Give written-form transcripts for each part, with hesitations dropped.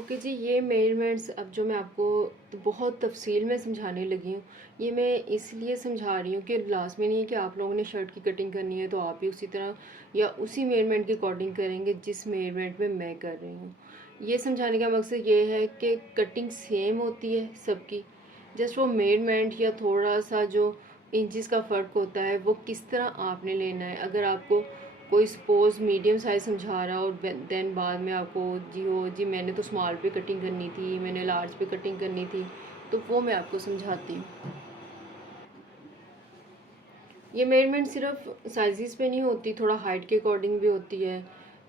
Okay जी, ये measurements अब जो मैं आपको तो बहुत तफसील में समझाने लगी हूँ। ये मैं इसलिए समझा रही हूँ कि लाजमी नहीं है कि आप लोगों ने शर्ट की कटिंग करनी है तो आप भी उसी तरह या उसी मेजरमेंट की अकॉर्डिंग करेंगे जिस मेजरमेंट में मैं कर रही हूँ। ये समझाने का मकसद ये है कि कटिंग सेम होती है सबकी, जस्ट वो मेजरमेंट या थोड़ा सा जो इंचज़ का फ़र्क होता है वो किस तरह आपने लेना है। अगर आपको कोई सपोज़ मीडियम साइज़ समझा रहा और देन बाद में आपको जी मैंने तो स्मॉल पे कटिंग करनी थी, मैंने लार्ज पे कटिंग करनी थी, तो वो मैं आपको समझाती हूँ। ये मेजरमेंट सिर्फ साइज़ पे नहीं होती, थोड़ा हाइट के अकॉर्डिंग भी होती है,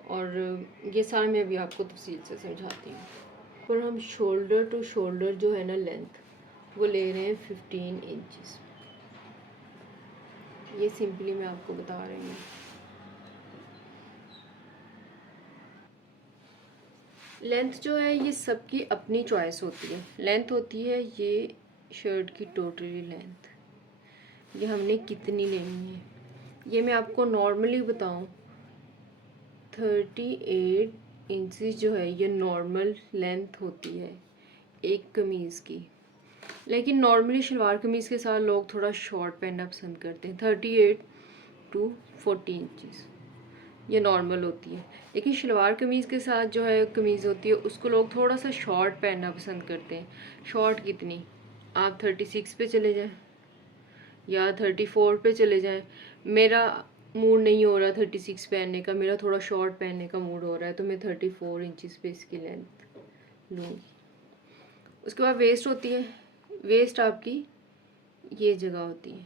और ये सारा मैं अभी आपको तफसील से समझाती हूँ। पर हम शोल्डर टू शोल्डर जो है ना लेंथ, वो ले रहे हैं 15 इंचज़। ये सिंपली मैं आपको बता रही हूँ। लेंथ जो है ये सबकी अपनी चॉइस होती है। लेंथ होती है ये शर्ट की टोटली लेंथ, ये हमने कितनी लेनी है। ये मैं आपको नॉर्मली बताऊं, 38 इंचज़ जो है ये नॉर्मल लेंथ होती है एक कमीज़ की। लेकिन नॉर्मली शलवार कमीज़ के साथ लोग थोड़ा शॉर्ट पहनना पसंद करते हैं। 38 to 40 इंचज़ ये नॉर्मल होती है। लेकिन शलवार कमीज़ के साथ जो है कमीज़ होती है उसको लोग थोड़ा सा शॉर्ट पहनना पसंद करते हैं। शॉर्ट कितनी, आप 36 पे चले जाएं या 34 पे चले जाएं। मेरा मूड नहीं हो रहा 36 पहनने का, मेरा थोड़ा शॉर्ट पहनने का मूड हो रहा है, तो मैं 34 इंचज़ पे इसकी लेंथ लूँगी। उसके बाद वेस्ट होती है। वेस्ट आपकी ये जगह होती है,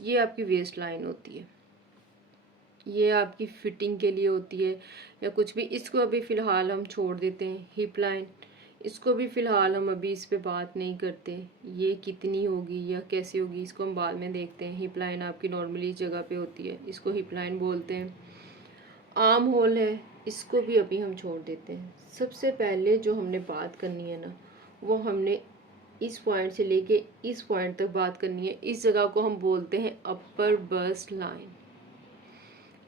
ये आपकी वेस्ट लाइन होती है। ये आपकी फिटिंग के लिए होती है या कुछ भी। इसको अभी फ़िलहाल हम छोड़ देते हैं। हिप लाइन, इसको भी फ़िलहाल हम अभी इस पे बात नहीं करते। ये कितनी होगी या कैसे होगी इसको हम बाद में देखते हैं। हिप लाइन आपकी नॉर्मली इस जगह पे होती है, इसको हिप लाइन बोलते हैं। आर्म होल है, इसको भी अभी हम छोड़ देते हैं। सबसे पहले जो हमने बात करनी है ना, वो हमने इस पॉइंट से लेके इस पॉइंट तक बात करनी है। इस जगह को हम बोलते हैं अपर बस्ट लाइन।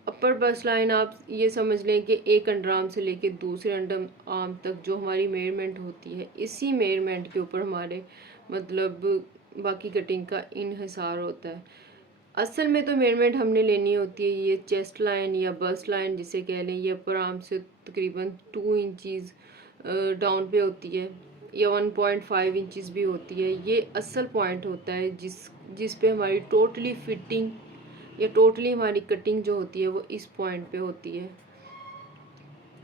अपर बस्ट लाइन आप ये समझ लें कि एक अंडर आर्म से लेके दूसरे अंडर आर्म तक जो हमारी मेजरमेंट होती है, इसी मेजरमेंट के ऊपर हमारे मतलब बाकी कटिंग का इन्हिसार होता है। असल में तो मेजरमेंट हमने लेनी होती है ये चेस्ट लाइन या बस्ट लाइन जिसे कह लें, ये अपर आर्म से तकरीबन 2 इंचज़ डाउन पे होती है या 1.5 इंचज़ भी होती है। ये असल पॉइंट होता है जिस पे हमारी टोटली फिटिंग या टोटली हमारी कटिंग जो होती है वो इस पॉइंट पे होती है।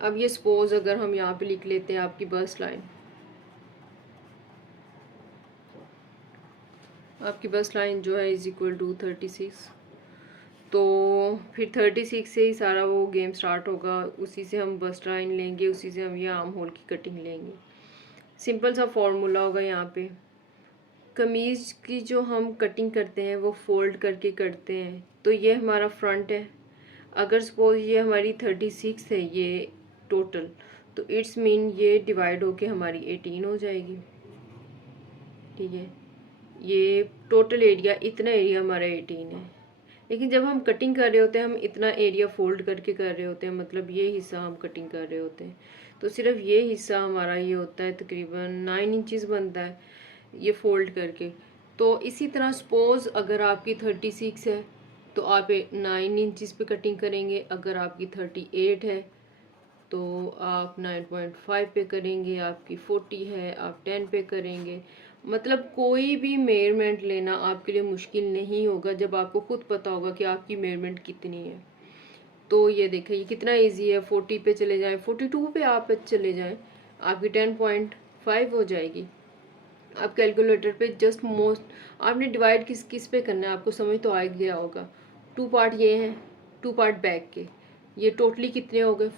अब ये सपोज अगर हम यहाँ पे लिख लेते हैं आपकी बस्ट लाइन, आपकी बस्ट लाइन जो है इज इक्वल टू 36, तो फिर 36 से ही सारा वो गेम स्टार्ट होगा। उसी से हम बस्ट लाइन लेंगे, उसी से हम ये आर्म होल की कटिंग लेंगे। सिंपल सा फॉर्मूला होगा यहाँ पे। कमीज़ की जो हम कटिंग करते हैं वो फोल्ड करके करते हैं, तो ये हमारा फ्रंट है। अगर सपोज ये हमारी 36 है ये टोटल, तो इट्स मीन ये डिवाइड होके हमारी 18 हो जाएगी। ठीक है, ये टोटल एरिया, इतना एरिया हमारा 18 है। लेकिन जब हम कटिंग कर रहे होते हैं हम इतना एरिया फोल्ड करके कर रहे होते हैं, मतलब ये हिस्सा हम कटिंग कर रहे होते हैं, तो सिर्फ ये हिस्सा हमारा ये होता है तकरीबन 9 इंचज़ बनता है ये फोल्ड करके। तो इसी तरह सपोज अगर आपकी 36 है तो आप 9 इंचज़ पे कटिंग करेंगे। अगर आपकी 38 है तो आप 9.5 पे करेंगे। आपकी 40 है आप 10 पे करेंगे। मतलब कोई भी मेजरमेंट लेना आपके लिए मुश्किल नहीं होगा जब आपको खुद पता होगा कि आपकी मेजरमेंट कितनी है। तो ये देखें ये कितना इजी है। 40 पे चले जाएं, 42 पे आप चले जाएं, आपकी 10.5 हो जाएगी। आप कैलकुलेटर पे जस्ट मोस्ट आपने डिवाइड किस किस पे करना है आपको समझ तो आ गया होगा। 2 पार्ट ये हैं, 2 पार्ट बैक के, ये टोटली कितने हो गए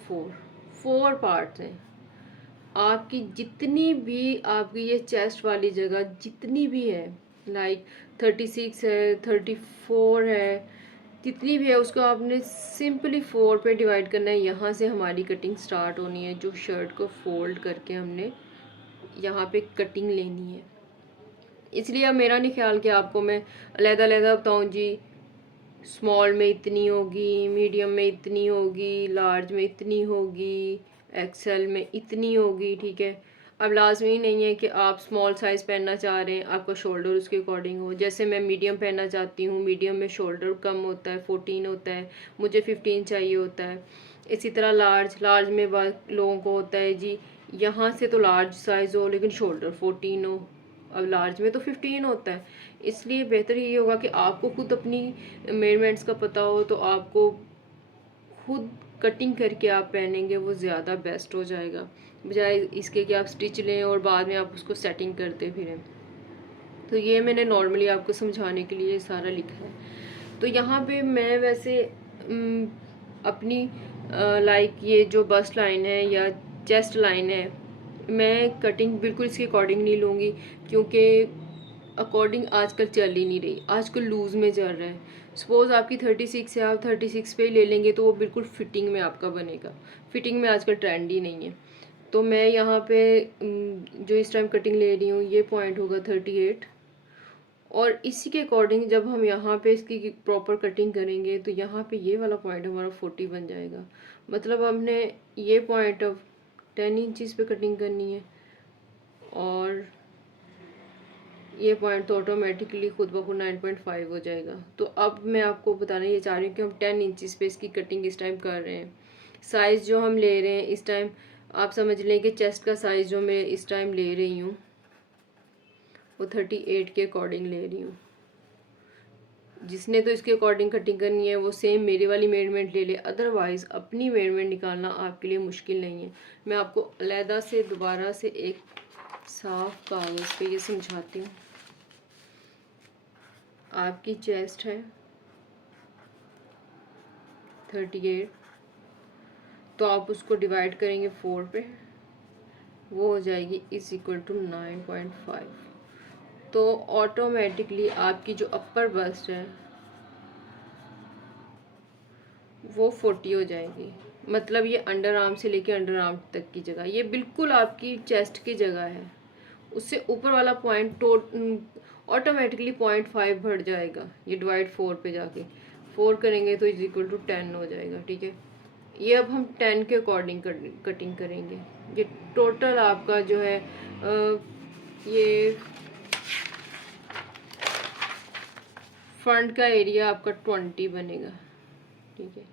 4 पार्ट्स हैं। आपकी जितनी भी आपकी ये चेस्ट वाली जगह जितनी भी है, लाइक 36 है 34 है, जितनी भी है उसको आपने सिंपली 4 पे डिवाइड करना है। यहाँ से हमारी कटिंग स्टार्ट होनी है, जो शर्ट को फोल्ड करके हमने यहाँ पे कटिंग लेनी है। इसलिए अब मेरा नहीं ख्याल कि आपको मैं अलग-अलग बताऊँ जी, स्मॉल में इतनी होगी, मीडियम में इतनी होगी, लार्ज में इतनी होगी, एक्सेल में इतनी होगी। ठीक है, अब लाजमी नहीं है कि आप स्मॉल साइज़ पहनना चाह रहे हैं, आपका शोल्डर उसके अकॉर्डिंग हो। जैसे मैं मीडियम पहनना चाहती हूँ, मीडियम में शोल्डर कम होता है, 14 होता है, मुझे 15 चाहिए होता है। इसी तरह लार्ज में लोगों को होता है जी यहाँ से तो लार्ज साइज़ हो लेकिन शोल्डर 14 हो। अब लार्ज में तो 15 होता है, इसलिए बेहतर ये होगा कि आपको खुद अपनी मेजरमेंट्स का पता हो, तो आपको खुद कटिंग करके आप पहनेंगे वो ज़्यादा बेस्ट हो जाएगा, बजाय इसके कि आप स्टिच लें और बाद में आप उसको सेटिंग करते फिरें। तो ये मैंने नॉर्मली आपको समझाने के लिए सारा लिखा है। तो यहाँ पे मैं वैसे अपनी लाइक ये जो बस्ट लाइन है या चेस्ट लाइन है, मैं कटिंग बिल्कुल इसके अकॉर्डिंग नहीं लूँगी, क्योंकि अकॉर्डिंग आजकल चल ही नहीं रही, आजकल लूज़ में चल रहा है। सपोज़ आपकी 36 है, आप 36 पे ही ले लेंगे तो वो बिल्कुल फिटिंग में आपका बनेगा। फिटिंग में आजकल ट्रेंड ही नहीं है। तो मैं यहाँ पे जो इस टाइम कटिंग ले रही हूँ ये पॉइंट होगा 38, और इसी के अकॉर्डिंग जब हम यहाँ पे इसकी प्रॉपर कटिंग करेंगे तो यहाँ पे ये वाला पॉइंट हमारा 40 बन जाएगा। मतलब हमने ये पॉइंट अब 10 इंचज़ पे कटिंग करनी है, और ये पॉइंट तो ऑटोमेटिकली खुद ब खुद 9.5 हो जाएगा। तो अब मैं आपको बताना ये चाह रही हूँ कि हम 10 इंचज़ पे इसकी कटिंग इस टाइम कर रहे हैं। साइज़ जो हम ले रहे हैं इस टाइम, आप समझ लें कि चेस्ट का साइज़ जो मैं इस टाइम ले रही हूँ वो 38 के अकॉर्डिंग ले रही हूँ। जिसने तो इसके अकॉर्डिंग कटिंग करनी है वो सेम मेरी वाली मेजरमेंट ले ले, अदरवाइज़ अपनी मेजरमेंट निकालना आपके लिए मुश्किल नहीं है। मैं आपको अलहदा से दोबारा से एक साफ कागज़ पे ये समझाती हूँ। आपकी चेस्ट है 38, तो आप उसको डिवाइड करेंगे 4 पे, वो हो जाएगी इज इक्वल टू 9.5। तो ऑटोमेटिकली आपकी जो अपर बस्ट है वो 40 हो जाएगी। मतलब ये अंडर आर्म से लेके अंडर आर्म तक की जगह, ये बिल्कुल आपकी चेस्ट की जगह है। उससे ऊपर वाला पॉइंट ऑटोमेटिकली 0.5 बढ़ जाएगा, ये डिवाइड 4 पे जाके 4 करेंगे तो इज इक्वल टू 10 हो जाएगा। ठीक है, ये अब हम 10 के अकॉर्डिंग कटिंग करेंगे। ये टोटल आपका जो है ये फ्रंट का एरिया आपका 20 बनेगा। ठीक है,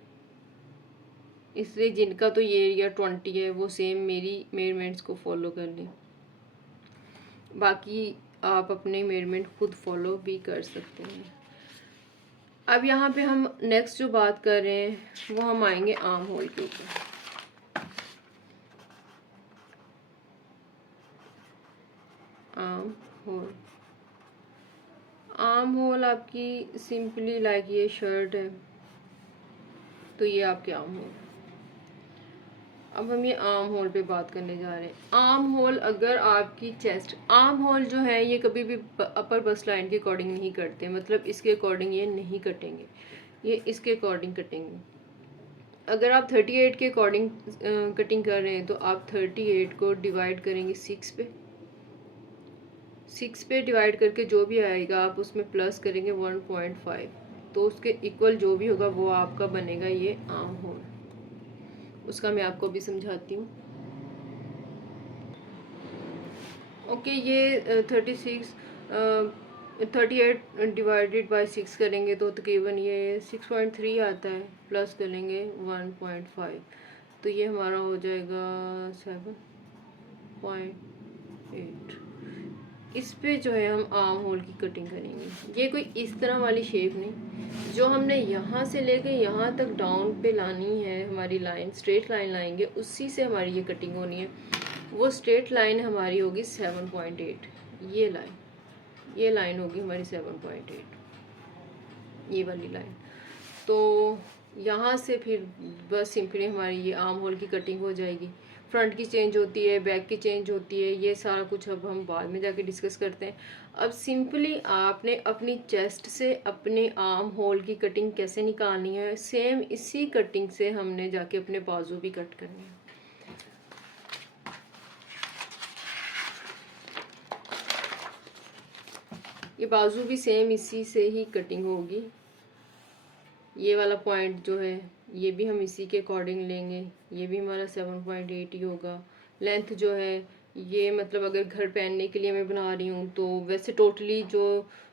इसलिए जिनका तो ये एरिया 20 है वो सेम मेरी मेजरमेंट्स को फॉलो कर लें, बाकी आप अपने मेजरमेंट खुद फॉलो भी कर सकते हैं। अब यहाँ पे हम नेक्स्ट जो बात कर रहे हैं वो हम आएंगे आर्म होल के ऊपर। आर्म होल, आर्म होल आपकी सिंपली लाइक ये शर्ट है तो ये आपके आर्म होल। अब हम ये आर्म होल पे बात करने जा रहे हैं। आर्म होल, अगर आपकी चेस्ट, आर्म होल जो है ये कभी भी अपर बस्ट लाइन के अकॉर्डिंग नहीं करते, मतलब इसके अकॉर्डिंग ये नहीं कटेंगे, ये इसके अकॉर्डिंग कटेंगे। अगर आप 38 के अकॉर्डिंग कटिंग कर रहे हैं तो आप 38 को डिवाइड करेंगे 6 पे, 6 पे डिवाइड करके जो भी आएगा आप उसमें प्लस करेंगे 1.5, तो उसके इक्वल जो भी होगा वो आपका बनेगा ये आर्म होल। उसका मैं आपको भी समझाती हूँ। ओके, ये 38 डिवाइडेड बाई 6 करेंगे तो तकरीबन ये 6.3 आता है, प्लस करेंगे 1.5 तो ये हमारा हो जाएगा 7.8। इस पे जो है हम आर्म होल की कटिंग करेंगे। ये कोई इस तरह वाली शेप नहीं, जो हमने यहाँ से लेके यहाँ तक डाउन पे लानी है, हमारी लाइन स्ट्रेट लाइन लाएंगे उसी से हमारी ये कटिंग होनी है। वो स्ट्रेट लाइन हमारी होगी 7.8, ये लाइन होगी हमारी 7.8, ये वाली लाइन। तो यहाँ से फिर बस सिंपली हमारी ये आर्म होल की कटिंग हो जाएगी। फ्रंट की चेंज होती है, बैक की चेंज होती है, ये सारा कुछ अब हम बाद में जाके डिस्कस करते हैं। अब सिंपली आपने अपनी चेस्ट से अपने आर्म होल की कटिंग कैसे निकालनी है, सेम इसी कटिंग से हमने जाके अपने बाजू भी कट करने हैं। ये बाजू भी सेम इसी से ही कटिंग होगी। ये वाला पॉइंट जो है ये भी हम इसी के अकॉर्डिंग लेंगे, ये भी हमारा 7.8 ही होगा। लेंथ जो है ये मतलब अगर घर पहनने के लिए मैं बना रही हूँ तो वैसे टोटली जो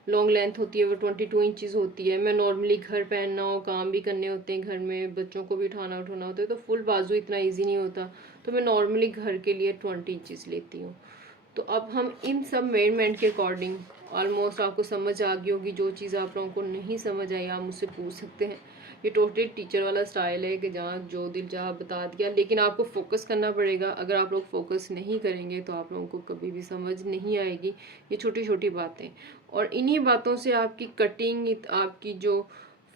लॉन्ग लेंथ होती है वो 22 इंचज़ होती है। मैं नॉर्मली घर पहनना हो, काम भी करने होते हैं घर में, बच्चों को भी उठाना उठाना होता है, तो फुल बाजू इतना ईजी नहीं होता, तो मैं नॉर्मली घर के लिए 20 इंचज़ लेती हूँ। तो अब हम इन सब मेजरमेंट के अकॉर्डिंग, ऑलमोस्ट आपको समझ आ गई होगी। जो चीज़ आप लोगों को नहीं समझ आई आप मुझसे पूछ सकते हैं। ये टोटली टीचर वाला स्टाइल है कि जहाँ जो दिल चाहा बता दिया, लेकिन आपको फोकस करना पड़ेगा। अगर आप लोग फोकस नहीं करेंगे तो आप लोगों को कभी भी समझ नहीं आएगी ये छोटी छोटी बातें। और इन्हीं बातों से आपकी कटिंग, आपकी जो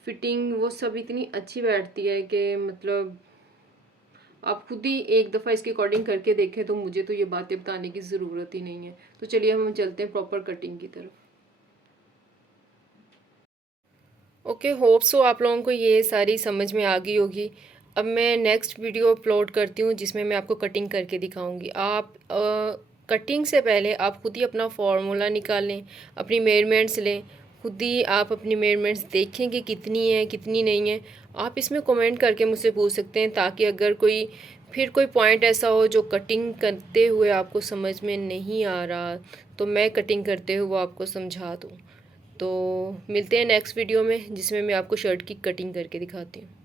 फिटिंग, वो सब इतनी अच्छी बैठती है कि मतलब आप खुद ही एक दफ़ा इसके अकॉर्डिंग करके देखें, तो मुझे तो ये बातें बताने की ज़रूरत ही नहीं है। तो चलिए हम चलते हैं प्रॉपर कटिंग की तरफ। ओके, होप सो आप लोगों को ये सारी समझ में आ गई होगी। अब मैं नेक्स्ट वीडियो अपलोड करती हूँ जिसमें मैं आपको कटिंग करके दिखाऊंगी। आप कटिंग से पहले आप खुद ही अपना फार्मूला निकालें, अपनी मेजरमेंट्स लें, खुद ही आप अपनी मेजरमेंट्स देखें कि कितनी है कितनी नहीं है। आप इसमें कमेंट करके मुझसे पूछ सकते हैं, ताकि अगर कोई पॉइंट ऐसा हो जो कटिंग करते हुए आपको समझ में नहीं आ रहा, तो मैं कटिंग करते हुए वो आपको समझा दूँ। तो मिलते हैं नेक्स्ट वीडियो में जिसमें मैं आपको शर्ट की कटिंग करके दिखाती हूँ।